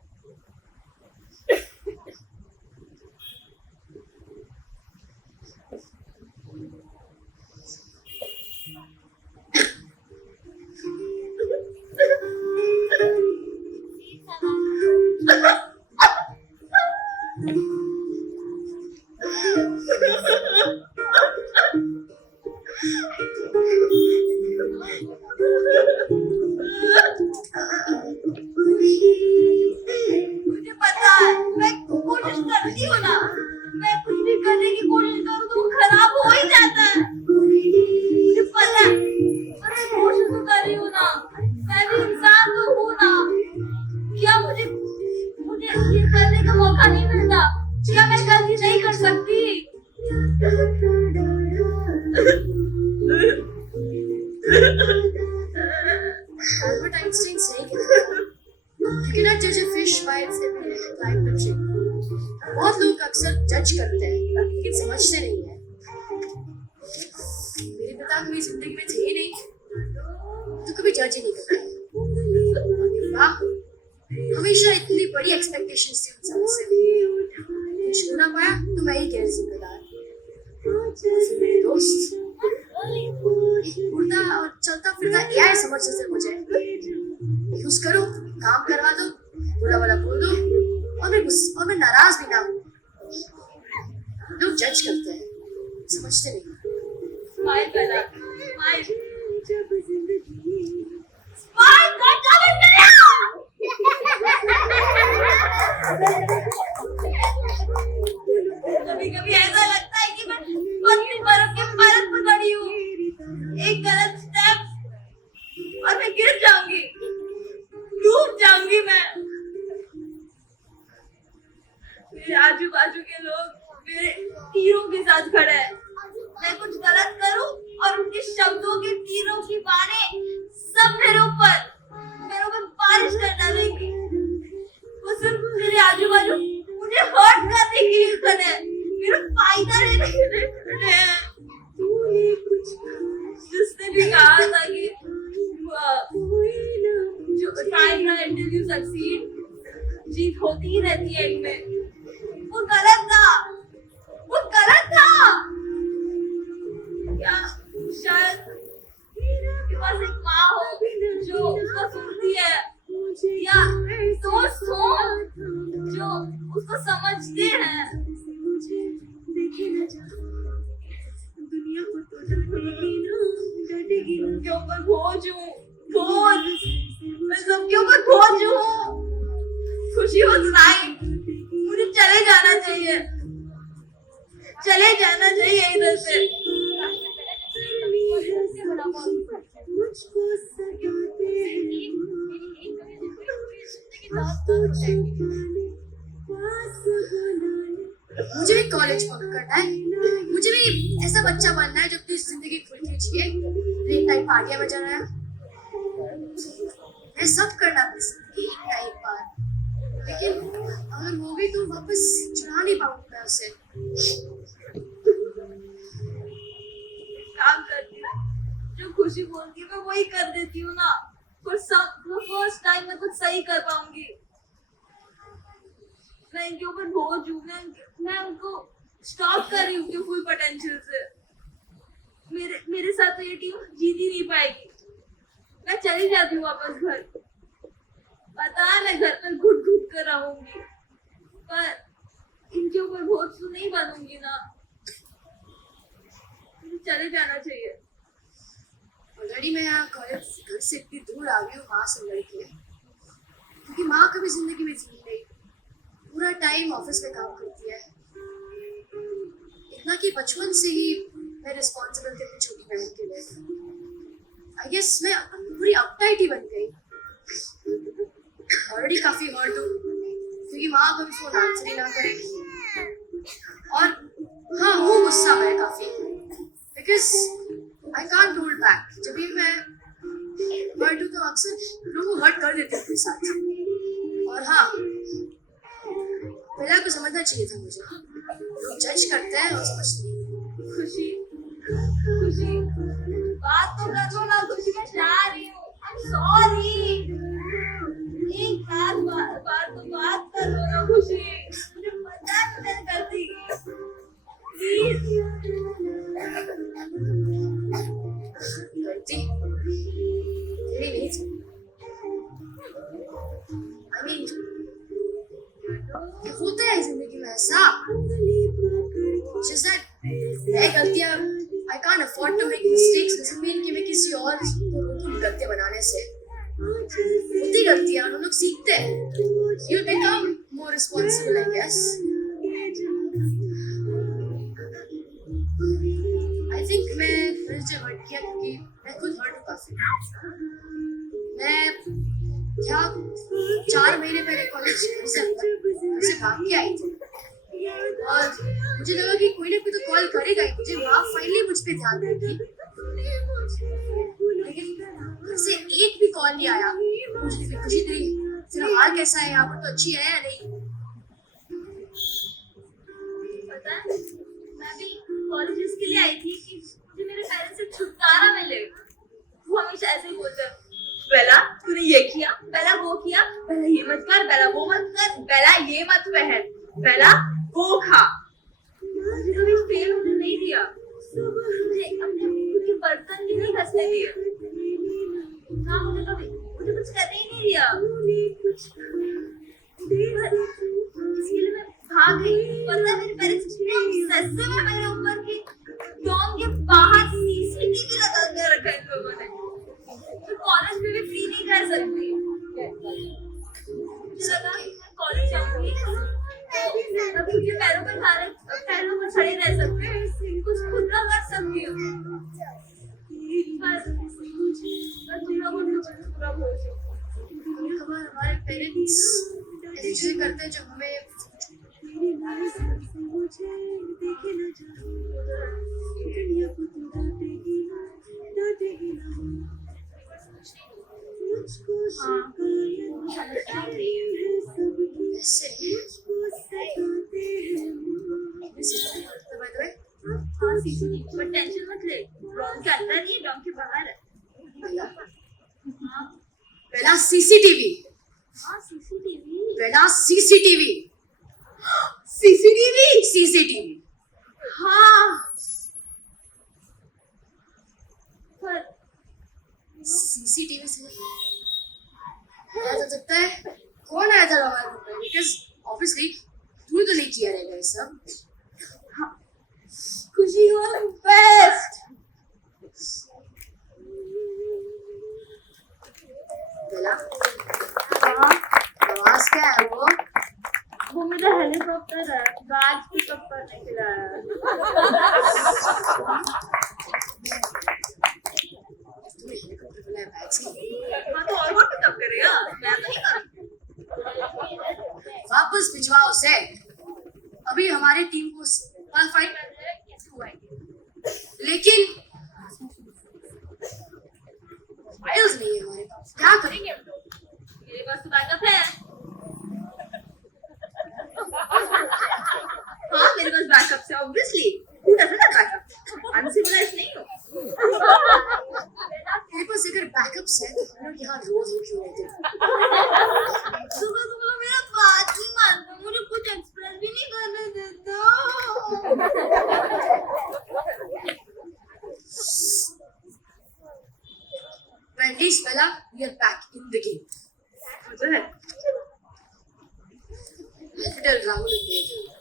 मुझे पता है, मैं कोशिश करती हूँ ना, मैं कुछ भी करने की कोशिश करूँ तो वो खराब हो ही जाता है। मुझे पता है, पर मैं कोशिश तो कर रही हूँ ना। मैं भी इंसान तो हूँ ना। क्या मुझे ये करने का मौका नहीं मिलता? क्या मैं गलती नहीं कर सकती? Albert Einstein सही कहता था, You cannot judge a fish by its ability to climb the tree. बहुत लोग अक्सर जज करते हैं, लेकिन समझते नहीं है। मेरे पिता कभी जिंदगी में थे ही नहीं, तो कभी जज ही नहीं करते। मेरी माँ हमेशा इतनी बड़ी एक्सपेक्टेशंस थी उनसे मुझसे। कुछ हो ना पाया तो मैं ही गैर जिम्मेदार। फिर मेरे दोस्त एक उड़ता और चलता फिरता एआई समझते थे मुझे। यूज करो, काम करवा दो, बुरा वाला बोल दो, और मैं नाराज भी ना हूँ। लोग जज करते हैं, समझते नहीं। स्माइल करना, स्माइल। स्माइल करना बंद करो। कभी-कभी ऐसा लगता है कि मैं पतली बर्फ के परत पर खड़ी हूँ। एक गलत स्टेप और मैं गिर जाऊंगी, डूब जाऊंगी मैं। मेरे आजू बाजू के लोग मेरे तीरों के साथ खड़े हैं। मैं कुछ गलत करूं और उनके शब्दों के तीरों की बाणें सब मेरे ऊपर बारिश कर डालेंगी। वो सिर्फ मेरे आजू बाजू मुझे हर्ट करने के लिए खड़े हैं, मेरा फायदा लेने के लिए खड़े हैं। जिसने भी कहा था कि जो ट्राइंग ना until you succeed, जीत होती ही रहती है इनमें, वो गलत था। वो गलत था। क्या शायद के पास एक माँ हो जो उसको सुनती है, या दोस्त हो जो उसको समझते हैं। सबके ऊपर बोझ हूँ, बोझ। मैं सबके ऊपर बोझ हूँ। खुशी हो सुनाई, मुझे चले जाना चाहिए, चले जाना चाहिए इधर से। मुझे भी कॉलेज करना है। मुझे भी ऐसा बच्चा बनना है जो अपनी जिंदगी खुल के जिए। लेट नाइट पार्टियां में जाना है। मैं सब करना अपनी जिंदगी एक बार, लेकिन अगर हो गई तो वापस चुरा नहीं पाऊंगी मैं उसे। काम करती हूँ, जो खुशी बोलती है मैं वही कर देती हूँ ना। फर्स्ट टाइम मैं कुछ सही कर पाऊंगी। मैं इनके ऊपर बोझ हूँ, मैं उनको स्टॉप कर रही हूँ उनके फुल पोटेंशियल से। मेरे साथ तो ये टीम जीत ही नहीं पाएगी। मैं चली जाती हूँ वापस घर। पता है मैं घर पर घुट घुट कर रहूंगी, पर इनके ऊपर बोझ तो नहीं बनूंगी ना। मुझे चले जाना चाहिए। ऑलरेडी मैं यहाँ कॉलेज घर से इतनी दूर आ गई हूँ माँ से लड़के, क्योंकि माँ कभी जिंदगी में जी नहीं, पूरा टाइम ऑफिस में काम करती है। इतना कि बचपन से ही मैं रिस्पॉन्सिबल थी अपनी छोटी बहन के लिए। आई गेस मैं पूरी अपटाइट ही बन गई। ऑलरेडी काफी हर्ट हूँ क्योंकि माँ कभी फोन आंसर ही ना करे। और हाँ, वो गुस्सा है काफी, because I can't hold back. जब भी मैं हर्ट हूँ तो अक्सर लोगों को हर्ट कर देती हूँ अपने साथ, और हाँ, बेला को समझना चाहिए था मुझे। लोग जज करते हैं और समझते नहीं। खुशी खुशी बात तो कर लो ना। खुशी मैं जा रही हूँ। I'm sorry। एक बात तो बात कर लो ना खुशी। मुझे पता है मैं गलती की। प्लीज। गलती तेरी नहीं थी। I mean, होता है जिंदगी में ऐसा। Just that मैं गलतियाँ I can't afford to make mistakes doesn't mean कि मैं किसी और को रोकूं गलतियाँ बनाने से। होती गलतियाँ हम लोग सीखते हैं। You become more responsible, I guess. I think मैं मुझे हर्ट किया क्योंकि मैं खुद हर्ट हूँ काफी। मैं क्या 4 महीने पहले कॉलेज से भाग के आई थी और मुझे लगा कि कोई ना कोई तो कॉल करेगा ही मुझे। माँ फाइनली मुझ पे ध्यान देगी, लेकिन घर से एक भी कॉल नहीं आया पूछने की। खुशी तेरी फिलहाल कैसा है, यहाँ पर तो अच्छी है या नहीं? पता है मैं भी कॉलेज इसके लिए आई थी कि मुझे मेरे पेरेंट्स से छुटकारा मिले। वो हमेशा ऐसे ही बोलते हैं, बेला तूने ये किया, बेला वो किया, बेला ये मत कर, बेला वो मत कर, बेला ये मत पहन, बेला वो खा। मुझे कभी फेल होने नहीं दिया। मुझे अपने खुद के बर्तन भी नहीं घसने दिए। हाँ मुझे कुछ करने ही नहीं दिया। इसके लिए मैं भाग गई। पता है मेरे पेरेंट्स इतने ऑब्सेसिव है मेरे ऊपर कि डॉम के बाहर सीसीटीवी लगा के रखा है इन लोगों ने। तो कॉलेज में भी फ्री नहीं कर सकती। मुझे लगा कि मैं कॉलेज जाऊंगी तो खुद के पैरों पर खड़े रह सकती हूँ, कुछ खुद ना कर सकती हूँ। पर तुम लोगों ने मुझे पूरा बोल दिया। हमारे पेरेंट्स ऐसी चीजें करते हैं जो हमें पर टेंशन मत ले, डॉम के अंदर नहीं डॉम के बाहर है। पहला सीसीटीवी, हाँ सीसीटीवी, पहला सीसीटीवी, सीसीटीवी। हाँ पर सीसीटीवी से पता चल सकता है कौन आया था हमारे रूम में, बिकॉज ऑब्वियसली तूने तो नहीं किया रहेगा ये सब। खुशी हो बेस्ट। बेला आवाज क्या है वो मेरा हेलीकॉप्टर है, बैग पिकअप करने के लिए आया है। तूने हेलीकॉप्टर बुलाया बैग से? हाँ तो और पिकअप करेगा, मैं तो नहीं करूँगी। वापस भिजवाओ उसे। अभी हमारी टीम को क्वालिफाई कैसे हुआ है, लेकिन फाइल्स नहीं है हमारे पास। क्या करेंगे हम लोग? मेरे पास तो बैकअप है। हाँ मेरे पास बैकअप है obviously. Who doesn't have backup? Uncivilized नहीं हो। मेरे पास अगर बैकअप्स है तो हम लोग यहाँ रोज ही क्यों रहते? तुम लोग मेरा बात नहीं मानते, मुझे कुछ एक्सप्रेस भी नहीं करने देते हो। At least Bella, we are back in the game. Little Rahul and Dev.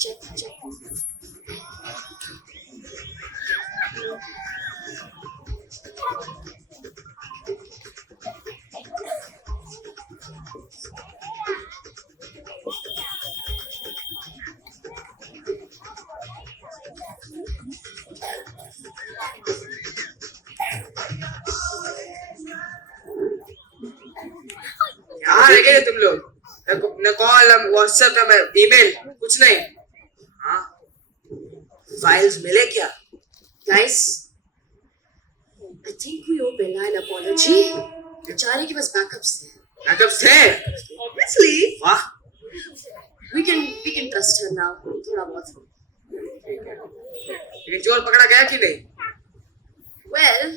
Check, check. कहाँ रह गए तुम लोग? न कॉल, न व्हाट्सएप, न ईमेल, कुछ नहीं। हाँ, फाइल्स मिले क्या? Guys, I think we owe Bella an apology. बेचारे के पास backups थे. बैकअप्स थे? Obviously. वाह, We can trust her now. थोड़ा बहुत. लेकिन चोर पकड़ा गया कि नहीं? Well,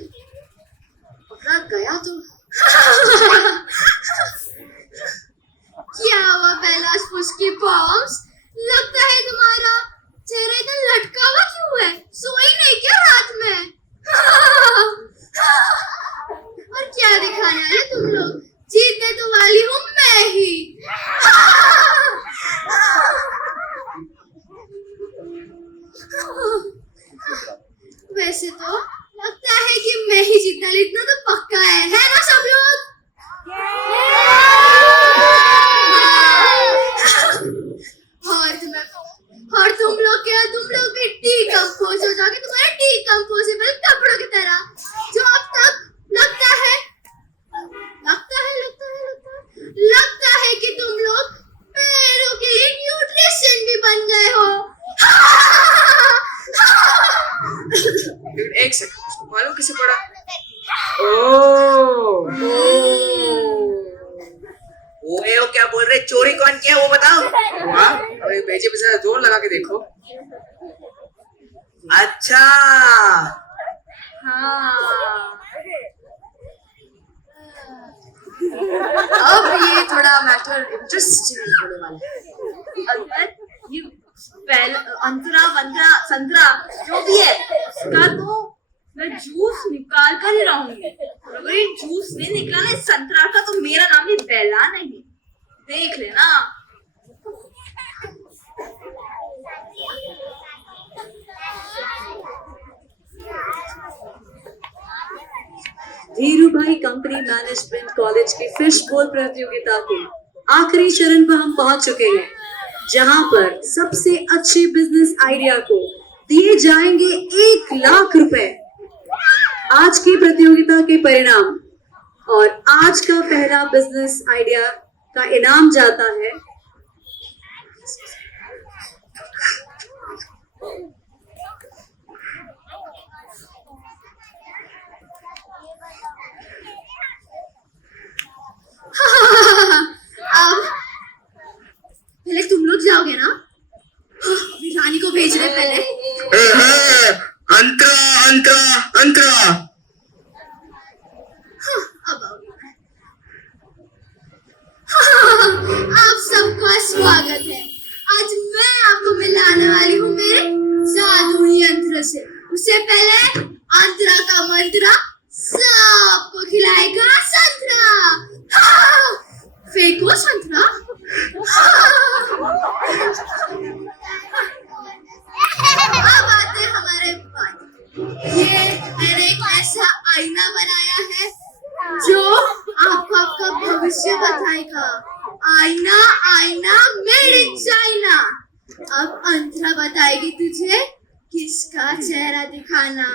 पकड़ा गया तो. क्या हुआ बेला फुसकी बॉम्ब्स? लगता है तुम्हारा चेहरा इतना लटका हुआ क्यों है? सोई नहीं क्या रात में? और क्या दिखाने वाले तुम लोग? जीतने तो वाली हूँ मैं ही. वैसे तो लगता है कि मैं ही जीतना इतना तो पक्का है ना सब लोग? और तुम लोग भी डीकंपोज हो जाओगे तुम्हारे डीकंपोजेबल कपड़ों की तरह, जो अब तक लगता है कि तुम लोग पैरों के लिए न्यूट्रिशन भी बन गए हो. लेकिन एक सेकंड, उसको मालूम किसे पड़ा? ओह, ओए ओ क्या बोल रहे? चोरी कौन किया वो बताओ. वाह, अरे बेचे पे जरा जोर लगा के देखो. अच्छा, हाँ, अब ये थोड़ा मैटर इंटरेस्टिंग होने वाला है. अगर ये अंतरा वंतरा संतरा जो भी है उसका तो मैं जूस निकाल कर ही रहूंगी. और अगर ये जूस नहीं निकला ना इस संतरा का तो मेरा नाम भी बेला नहीं. देख लेना. धीरूभाई कंपनी मैनेजमेंट कॉलेज की फिश बोल प्रतियोगिता के आखिरी चरण पर हम पहुंच चुके हैं, जहां पर सबसे अच्छे बिजनेस आइडिया को दिए जाएंगे 1 लाख रुपए. आज की प्रतियोगिता के परिणाम और आज का पहला बिजनेस आइडिया का इनाम जाता है अब पहले तुम लोग जाओगे ना? अभी रानी को भेज रहे पहले. अंतरा अंतरा अंतरा. अब आओगे. आप सबका स्वागत है. आज मैं आपको मिलाने वाली हूँ मेरे जादुई यंत्र से. उससे पहले अंतरा का मंत्रा सबको खिलाएगा संतरा. फेंको संतरा. अब आते हैं हमारे पास. ये मैंने एक ऐसा आईना बनाया है जो आपको आपका भविष्य बताएगा. आईना आईना मेड इन चाइना. अब अंतरा बताएगी तुझे किसका चेहरा दिखाना.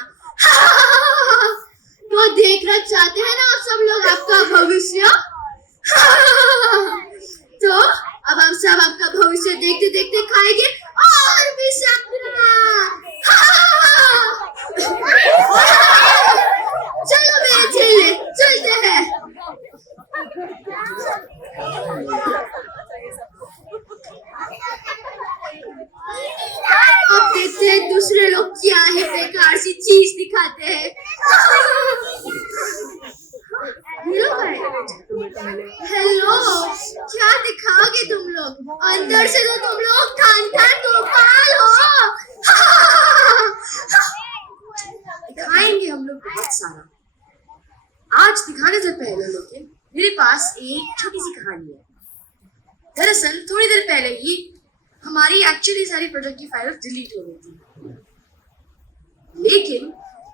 तो देखना चाहते हैं ना आप सब लोग आपका भविष्य? तो अब हम सब आपका भविष्य देखते देखते खाएंगे और भी संतरा. चलो मेरे चेले चलते हैं. दिखाते हैं। हीरो हेलो, क्या दिखाओगे तुम लोग? अंदर से तो तुम लोग खानदान गोपाल हो। दिखाएंगे हम लोग बहुत सारा। आज दिखाने से पहले लेकिन मेरे पास एक छोटी सी कहानी है। दरअसल थोड़ी देर पहले ही हमारी एक्चुअली सारी प्रोजेक्ट की फाइल डिलीट हो गई थी, लेकिन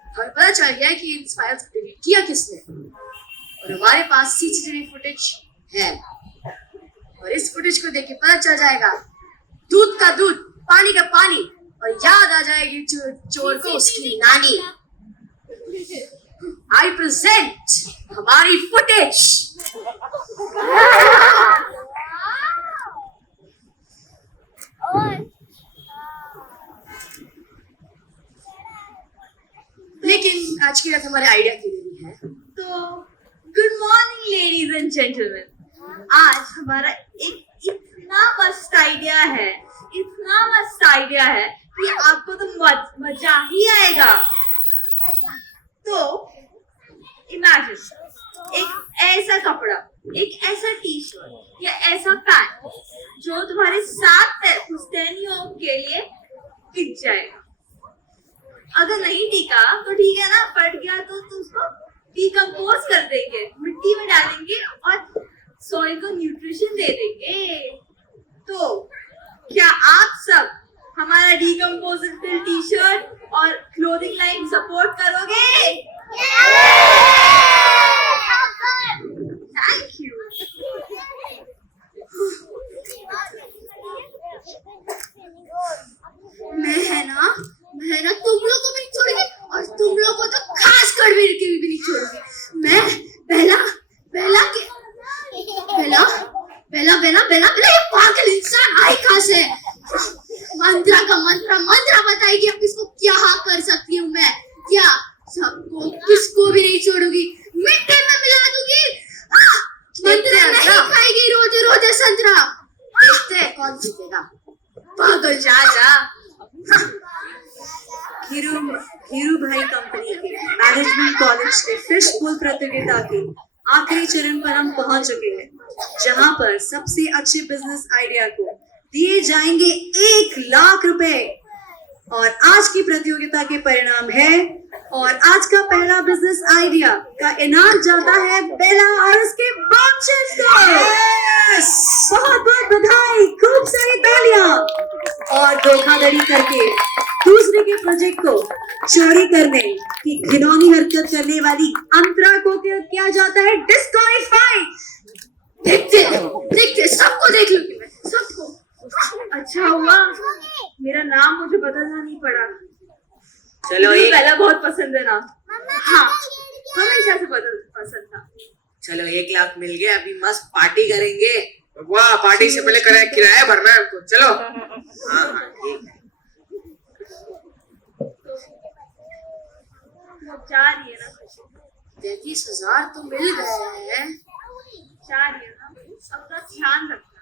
हमें पता चल गया कि इस फाइल को डिलीट किया किसने, और हमारे पास सीसीटीवी फुटेज है, और इस फुटेज को देख के पता चल जाएगा दूध का दूध, पानी का पानी, और याद आ जाएगी चोर को उसकी नानी। आई प्रेजेंट हमारी फुटेज। लेकिन आज की रात हमारे आइडिया के लिए भी है। तो good morning ladies and gentleman, आज हमारा एक इतना मस्त आइडिया है, इतना मस्त आइडिया है कि आपको तो मजा ही आएगा। तो इमेजिन एक ऐसा कपड़ा, एक ऐसा टी शर्ट या ऐसा पैंट जो तुम्हारे 7 पुश्तैनियों के लिए टिक जाएगा। अगर नहीं टिका तो ठीक है ना, फट गया तो उसको डिकम्पोज कर देंगे, मिट्टी में डालेंगे और सॉइल को न्यूट्रिशन दे देंगे। तो क्या आप सब हमारा डिकम्पोजेबल टी शर्ट और क्लोथिंग लाइन सपोर्ट करोगे? Thank you. मैं ना तुम लोग को भी नहीं छोड़ूंगी, और तुम लोग को तो खास कर भी नहीं छोड़ूंगी। मैं बेला ये पागल इंसान आई कहां से? मंत्रा का मंत्रा बताएगी अब किसको क्या कर सकती हूँ मैं, क्या सबको किसको भी नहीं छोड़ूंगी, मिट्टी में मिला दूंगी। मंत्रा नहीं खाएगी रोज संतरा। देखते हैं कौन जीतेगा। पागल जा। हीरू भाई कंपनी के मैनेजमेंट कॉलेज के फिश पूल प्रतियोगिता के आखिरी चरण पर हम पहुंच चुके हैं, जहां पर सबसे अच्छे बिजनेस आइडिया को दिए जाएंगे 1 लाख रुपए। और आज की प्रतियोगिता के परिणाम है, और आज का पहला बिजनेस आइडिया का इनाम जाता है बेला और उसके बॉक्सेस को। बहुत बधाई, खूब सारी तालियां। और धोखाधड़ी करके दूसरे के प्रोजेक्ट को चोरी करने की घिनौनी हरकत करने वाली अंतरा को किया जाता है डिस्क्वालीफाई। देखते सबको देख लूंगी मैं, सबको। अच्छा हुआ मेरा नाम मुझे बदलना नहीं पड़ा। चलो मुझे एक पहला बहुत पसंद है ना। हाँ, हमेशा से पसंद था। चलो 1 लाख मिल गया, अभी मस्त पार्टी करेंगे। वाह, पार्टी से पहले किराया भरना है हमको। चलो। हाँ ठीक है। जा रही है ना खुशी? 33,000 तो मिल गए हैं। जा रही है ना? अपना ध्यान रखना,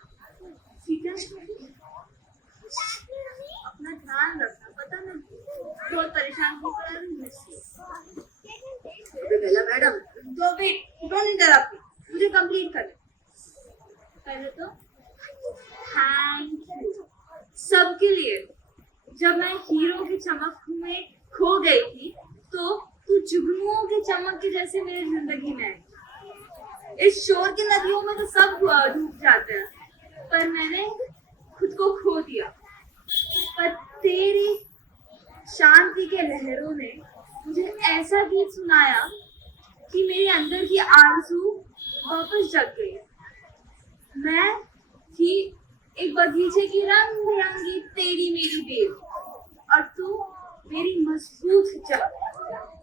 ठीक है? अपना ध्यान रखना, पता नहीं बहुत परेशान हो कर बेला मैडम, तो वेट, डोंट इंटरप्ट मी, मुझे कंप्लीट कर। पहले तो थैंक यू सबके लिए। जब मैं हीरो की चमक में खो गई थी तो तू जुगनुओं की चमक के जैसे मेरी जिंदगी में आई। इस शोर की नदियों में तो सब डूब जाते हैं, पर मैंने खुद को खो दिया। पर तेरी शांति के लहरों ने मुझे ऐसा गीत सुनाया कि मेरे अंदर की आरज़ू वापस जग गई। मैं थी एक बगीचे की रंग बिरंगी तेरी मेरी बेल, और तू मेरी मजबूत जड़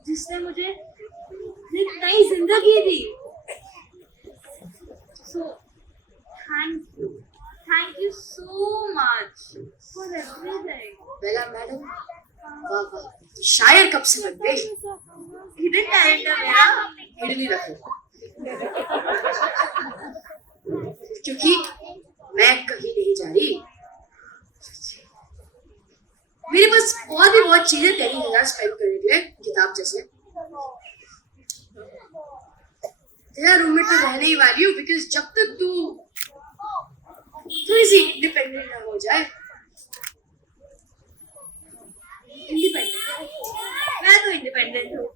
जिसने मुझे एक नई जिंदगी दी। So thank you so much for everything. Bela madam, वाह वाह, शायर कब से बन गई? Hidden talent है मेरा। हिडन ही रखो, क्योंकि मैं कहीं नहीं जा रही। मेरे पास और भी बहुत चीजें 33,000 स्पेंड करने के लिए किताब जैसे। तेरा रूममेट तो रहने ही वाली हूँ, बिकॉज जब तक तू थोड़ी सी इंडिपेंडेंट ना हो जाए। इंडिपेंडेंट? मैं तो इंडिपेंडेंट हूँ।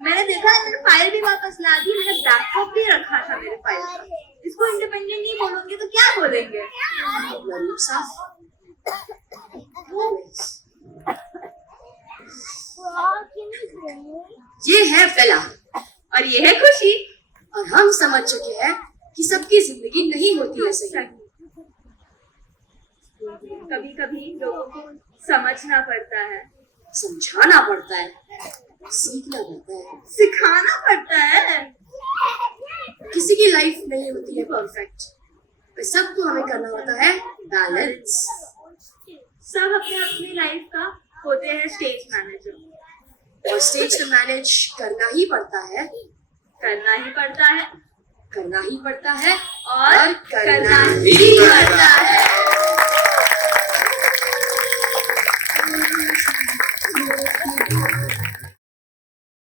मैंने देखा मैंने फाइल भी वापस ला दी, मैंने बैकअप भी रखा था मेरे फाइल का। इसको इंडिपेंडेंट नहीं बोलोगे तो क्या बोलेंगे? अपना रूप साफ। ये है बेला और ये है खुशी। और हम समझ चुके हैं कि सबकी जिंदगी नहीं होती है सही। कभी कभी लोगों को समझना पड़ता है, समझाना पड़ता है, सीखना पड़ता है, सिखाना पड़ता है। किसी की लाइफ नहीं होती है परफेक्ट, पर सबको हमें करना होता है बैलेंस। सब अपने अपनी लाइफ का होते हैं स्टेज मैनेजर, और स्टेज को मैनेज करना ही पड़ता है, करना ही पड़ता है करना ही पड़ता है और करना ही पड़ता है।